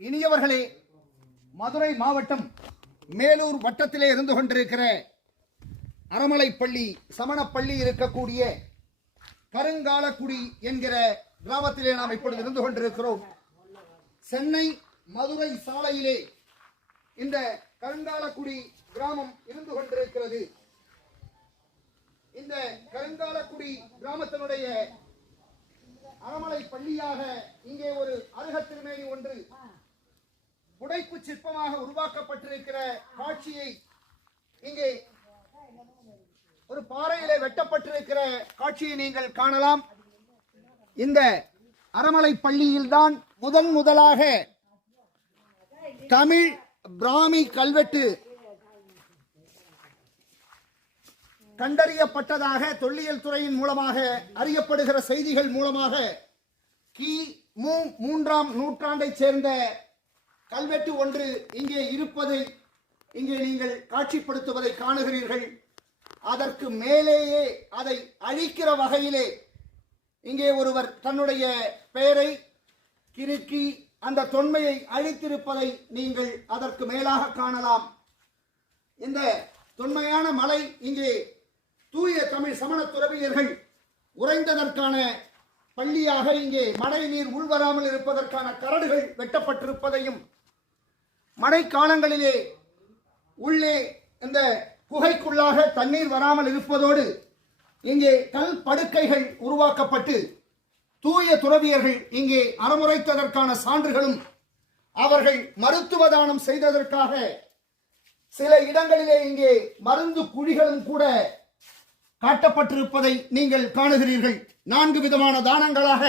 இனியவர்களே மதுரை மாவட்டம் மேலூர் வட்டத்திலே இருந்து கொண்டிருக்கிற அறமலைப்பள்ளி சமணப்பள்ளி இருக்கக்கூடிய கருங்காலக்குடி என்கிற கிராமத்திலே நாம் இப்பொழுது இருந்து கொண்டிருக்கிறோம். சென்னை மதுரை சாலையிலே இந்த கருங்காலக்குடி கிராமம் இருந்து கொண்டிருக்கிறது. இந்த கருங்காலக்குடி கிராமத்தினுடைய அறமலை பள்ளியாக இங்கே ஒரு அருகத்திருமேனி ஒன்று புடைப்பு சிற்பமாக உருவாக்கப்பட்டிருக்கிற காட்சியை இங்கே ஒரு பாறையில வெட்டப்பட்டிருக்கிற காட்சியை நீங்கள் காணலாம். இந்த அறமலை பள்ளியில்தான் முதன் முதலாக தமிழ் பிராமி கல்வெட்டு கண்டறியப்பட்டதாக தொல்லியல் துறையின் மூலமாக அறியப்படுகிற செய்திகள் மூலமாக கி மு மூன்றாம் நூற்றாண்டைச் சேர்ந்த கல்வெட்டு ஒன்று இங்கே இருப்பதை இங்கே நீங்கள் காட்சிப்படுத்துவதை காணுகிறீர்கள். அதற்கு மேலேயே அதை அழிக்கிற வகையிலே இங்கே ஒருவர் தன்னுடைய பெயரை கிறுக்கி அந்த தொன்மையை அழித்திருப்பதை நீங்கள் அதற்கு மேலாக காணலாம். இந்த தொன்மையான மலை இங்கே தூய தமிழ் சமண துறவியர்கள் உறைந்ததற்கான பள்ளியாக இங்கே மழை நீர் உள்வராமல் இருப்பதற்கான கரடுகள் வெட்டப்பட்டிருப்பதையும் மழைக்காலங்களிலே உள்ளே இந்த குகைக்குள்ளாக தண்ணீர் வராமல் இருப்பதோடு இங்கே கல் படுக்கைகள் உருவாக்கப்பட்டு தூய துறவியர்கள் இங்கே அறமுறைத்ததற்கான சான்றுகளும் அவர்கள் மருத்துவ தானம் செய்ததற்காக சில இடங்களிலே இங்கே மருந்து குழிகளும் கூட காட்டப்பட்டிருப்பதை நீங்கள் காணுகிறீர்கள். நான்கு விதமான தானங்களாக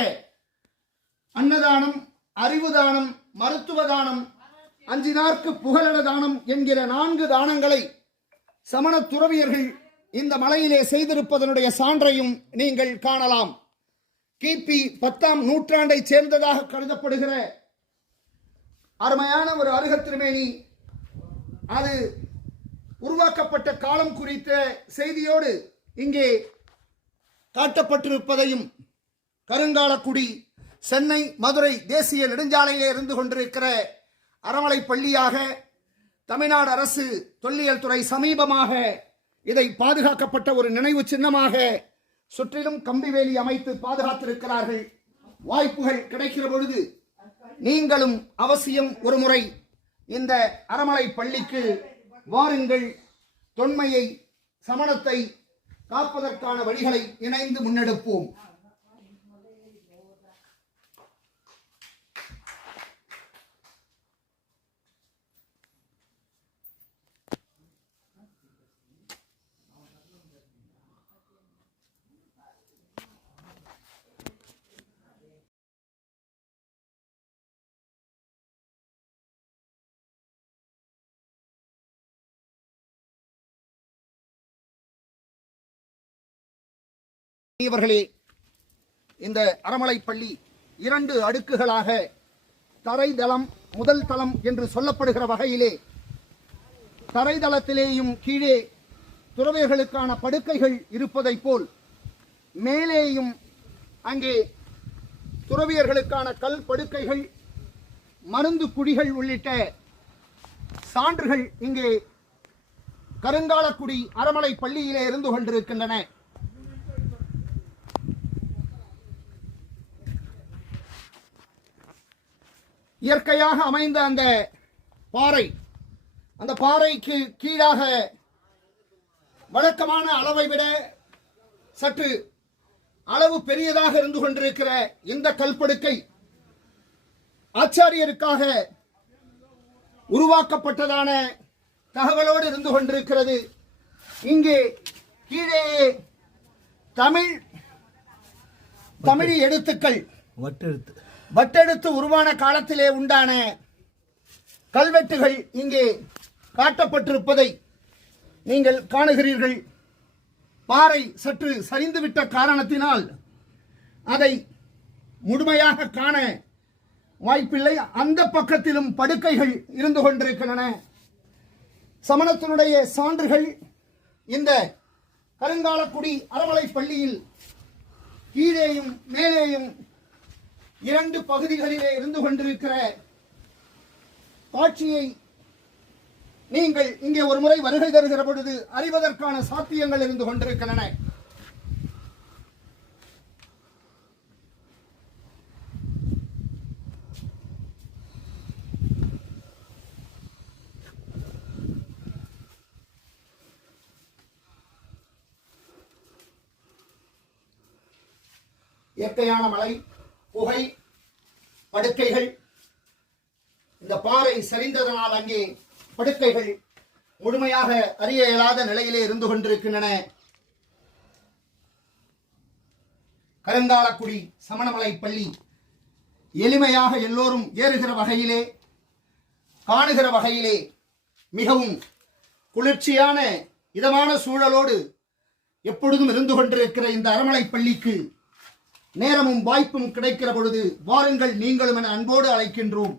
அன்னதானம் அறிவு தானம் மருத்துவ தானம் அஞ்சினார்க்கு புகழட தானம் என்கிற நான்கு தானங்களை சமண துறவியர்கள் இந்த மலையிலே செய்திருப்பதனுடைய சான்றையும் நீங்கள் காணலாம். கிபி பத்தாம் நூற்றாண்டை சேர்ந்ததாக கருதப்படுகிற அருமையான ஒரு அருகத்திருமேனி அது உருவாக்கப்பட்ட காலம் குறித்த செய்தியோடு இங்கே காட்டப்பட்டிருப்பதையும் கருங்காலக்குடி சென்னை மதுரை தேசிய நெடுஞ்சாலையிலே இருந்து கொண்டிருக்கிற அறமலை பள்ளியாக தமிழ்நாடு அரசு தொல்லியல் துறை சமீபமாக இதை பாதுகாக்கப்பட்ட ஒரு நினைவு சின்னமாக சுற்றிலும் கம்பிவேலி அமைத்து பாதுகாத்திருக்கிறார்கள். வாய்ப்புகள் கிடைக்கிற பொழுது நீங்களும் அவசியம் ஒரு முறை இந்த அறமலை பள்ளிக்கு வாருங்கள். தொன்மையை சமணத்தை காப்பதற்கான வழிகளை இணைந்து முன்னெடுப்போம். இவர்களே இந்த அறமலை பள்ளி இரண்டு அடுக்குகளாக தரைதளம் முதல் தளம் என்று சொல்லப்படுகிற வகையிலே தரைதளத்திலேயும் கீழே துறவியர்களுக்கான படுக்கைகள் இருப்பதைப் போல் மேலேயும் அங்கே துறவியர்களுக்கான கல் படுக்கைகள் மருந்து குழிகள் உள்ளிட்ட சான்றுகள் இங்கே கருங்காலக்குடி அறமலை பள்ளியிலே இருந்து கொண்டிருக்கின்றன. இயற்கையாக அமைந்த அந்த பாறை அந்த பாறைக்கு கீழாக வழக்கமான அளவை விட சற்று அளவு பெரியதாக இருந்து கொண்டிருக்கிற இந்த கல்படுக்கை ஆச்சாரியருக்காக உருவாக்கப்பட்டதான தகவலோடு இருந்து கொண்டிருக்கிறது. இங்கே கீழே தமிழ் தமிழ் எழுத்துக்கள். வட்டெழுத்து. வட்டெடுத்து உருவான காலத்திலே உண்டான கல்வெட்டுகள் இங்கே காட்டப்பட்டிருப்பதை நீங்கள் காணுகிறீர்கள். பாறை சற்று சரிந்துவிட்ட காரணத்தினால் அதை முழுமையாக காண வாய்ப்பில்லை. அந்த பக்கத்திலும் படுக்கைகள் இருந்து கொண்டிருக்கின்றன. சமணத்தினுடைய சான்றுகள் இந்த கருங்காலக்குடி அறவலை பள்ளியில் கீழேயும் மேலேயும் இரண்டு பகுதிகளிலே இருந்து கொண்டிருக்கிற காட்சியை நீங்கள் இங்கே ஒரு முறை வருகை தருகிற பொழுது அறிவதற்கான சாத்தியங்கள் இருந்து கொண்டிருக்கின்றன. இயற்கையான மலை புகை படுக்கைகள். இந்த பாறை சரிந்ததனால் அங்கே படுக்கைகள் முழுமையாக அறிய இயலாத நிலையிலே இருந்து கொண்டிருக்கின்றன. கருங்காலக்குடி சமணமலை பள்ளி எளிமையாக எல்லோரும் ஏறுகிற வகையிலே காணுகிற வகையிலே மிகவும் குளிர்ச்சியான இதமான சூழலோடு எப்பொழுதும் இருந்து கொண்டிருக்கிற இந்த அறமலை பள்ளிக்கு நேரமும் வாய்ப்பும் கிடைக்கிற பொழுது வாருங்கள் நீங்களும் என அன்போடு அழைக்கின்றோம்.